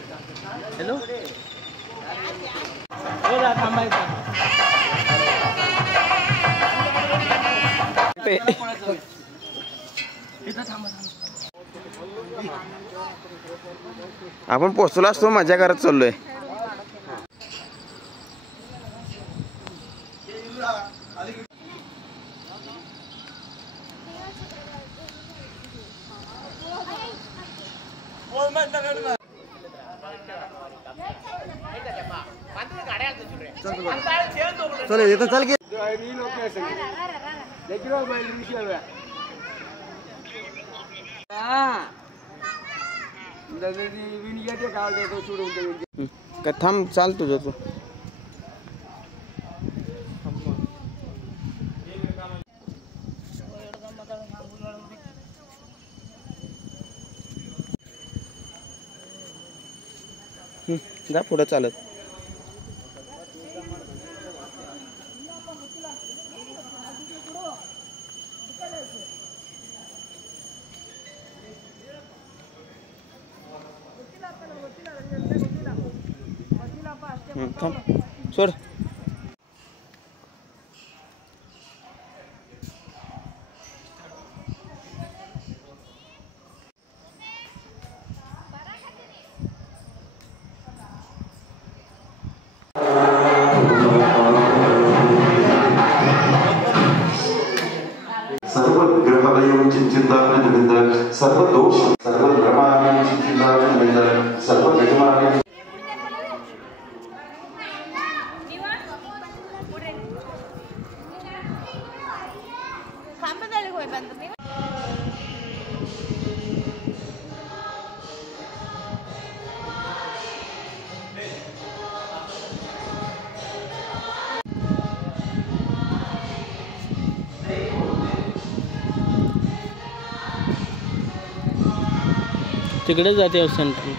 Hello थांबायचं आपण पोहोचलो असतो मजा करत चाललोय. चल येतो चल की का थांब चाल तुझं तू. जा पुढे चालत. थांब सोड. सर्व ग्रहालयं चिंचिताग्निविंद सर्व दोष सर्व ब्रह्माण्यं चिंचिताग्निविंद सर्व विघ्नानि तिकडे जाते सेंटर.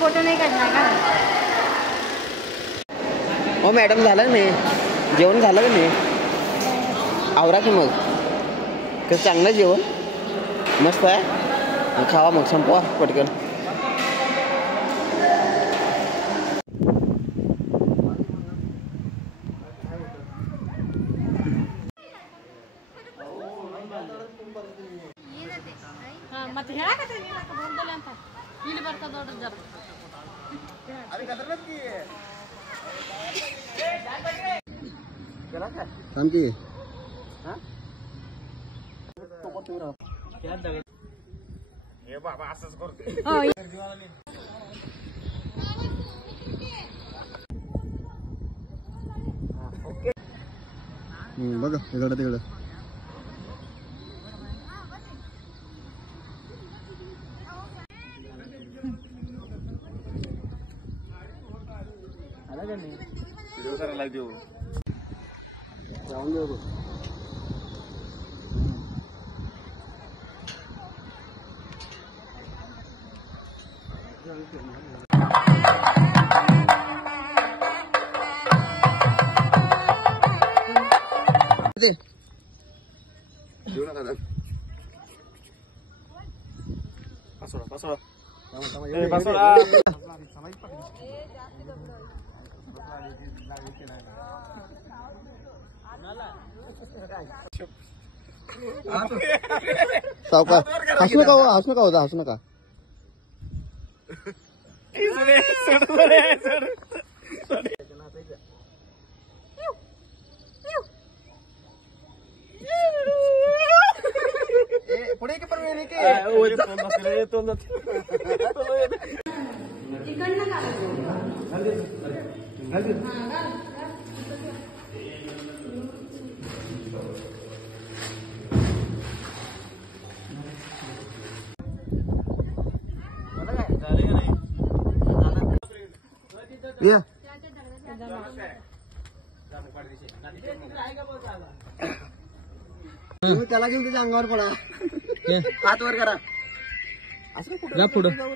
फोटो नाही काढणार का? हो मॅडम झालं नाही जेवण झालं का नाही? आवरा की मग. कसं चांगलं जेवण मस्त आहे. खावा मग संपवा पटकन. ಮತ್ತೆ ಹೇಳಕತ್ತಿ ಬಂದಲ್ಲ ಅಂತ ಇಲ್ಲಿ ಬರ್ತದ ನೋಡ್ರಿ ಜರ थांब की हे बाबा असंच करते. बघा तिकडं तिकडं व्हिडिओ करायला देऊ जाऊन देऊ. देऊ नका. बसवा सावकार हसू नका, हसू नका, हसू नका. पुढे की पण या तुम्ही त्याला घेऊन त्याच्या अंगावर पडा हात वर करा असं जा पुढं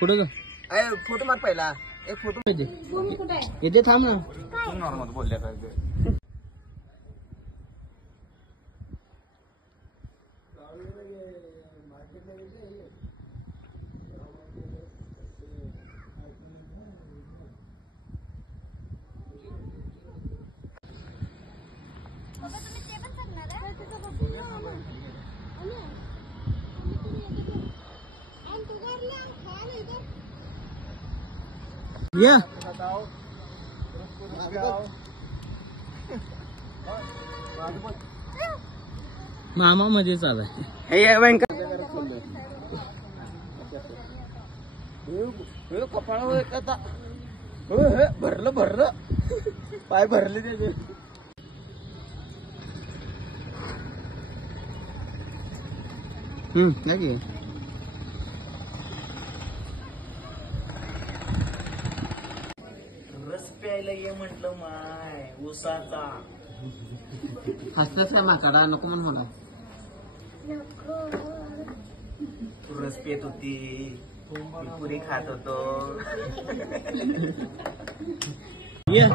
पुढं जा फोटो मार पहिला एक फोटो इथे थांब ना नॉर्मल बोलल्या काय ते. या मामा मध्ये चालाय हे बँक कपाळ आता भरलं भरलं पाय भरले त्याचे काय की रस प्यायला ये म्हटलं माय उसाचा हसलाच काय म्हातारा नको म्हणून मला तू रस पेत होती मी पुरी खात होतो. या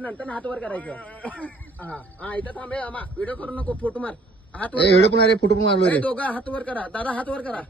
नंतर हात वर करायचं हा इथं थांबे व्हिडिओ करू नको फोटो मार हात वर व्हिडिओ पण अरे फोटो पण मारलो रे. दोघं हात वर करा दादा हात वर करा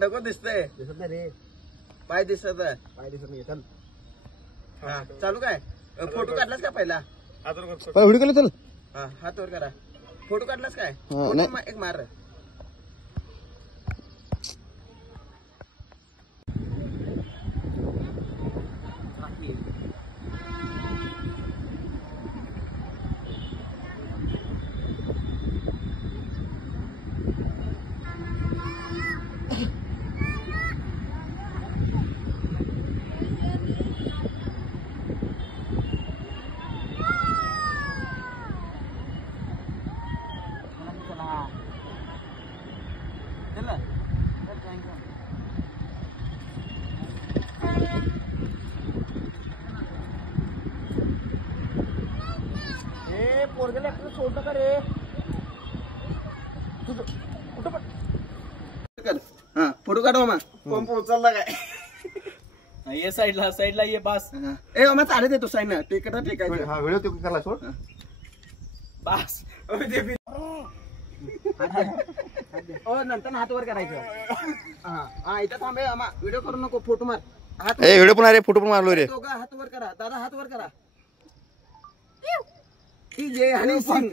डको दिसतंय दिसत नाही रे पाय दिसत पाय दिसत नाही चल चालू काय फोटो काढलास का पहिला व्हिडिओ केलं चल. हा हात वर करा फोटो काढलास काय नाही. फोटो एक मार पोरगेला सोडलं का रे फोटो काढवा मा पंप उचलला काय ये साईडला ये बास ए अमा चालत येतो साईड ना टिकट टिकायचं हा व्हिडिओ तू करायला सोड. बास नंतर हात वर करायचं हा इथं थांबे अमा व्हिडिओ करू नको फोटो मार हात व्हिडिओ पण अरे फोटो पण मारलो रे. दोघं हात वर करा दादा हात वर करा जय हनी सिंग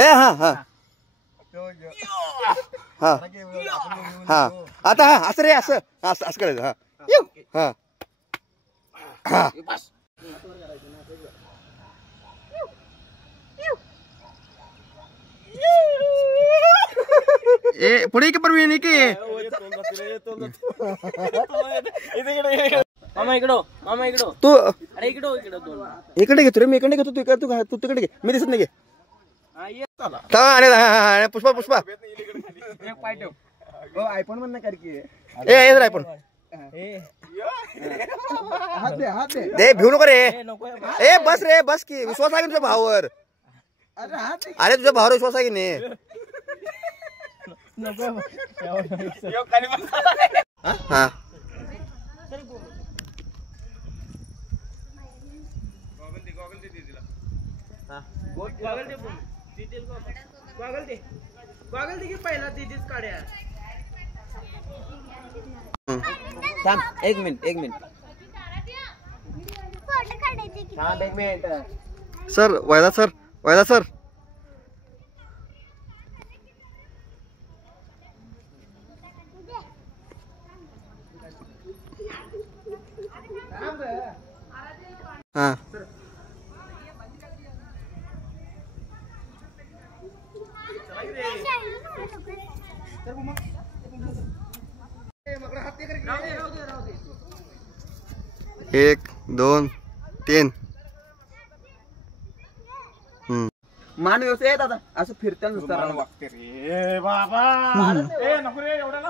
हा हा हा हा आता हा असं रे असं असं असं करायचं हा हा हा ए पुढे की परवीन की मामा इकडं मामा इकडं तू अरे इकडं इकडं दोन इकडे घेतो रे मी इकडे घेतो तू तिकडे घे मी दिसत नाही घे हा ये चला अरे पुष्पा पुष्पा एक पाय ठेव आयफोन म्हणणं कर की ए इधर आयफोन हात दे दे भिऊ नको रे ए नको ए बस रे बस की विश्वास आहे तुझ्या भावावर अरे तुझ्या भावावर विश्वास आहे की नाही हा गॉगल दे पण डिटेल गॉगल दे की पहिला तिथेच काढ्या थांब एक मिनिट थांब एक मिनिट सर वैदा सर हा एक दोन तीन मान व्यवस्थित दादा असं फिरत्या नुसतं वागते रे बाबा ए नको रे एवढ्याला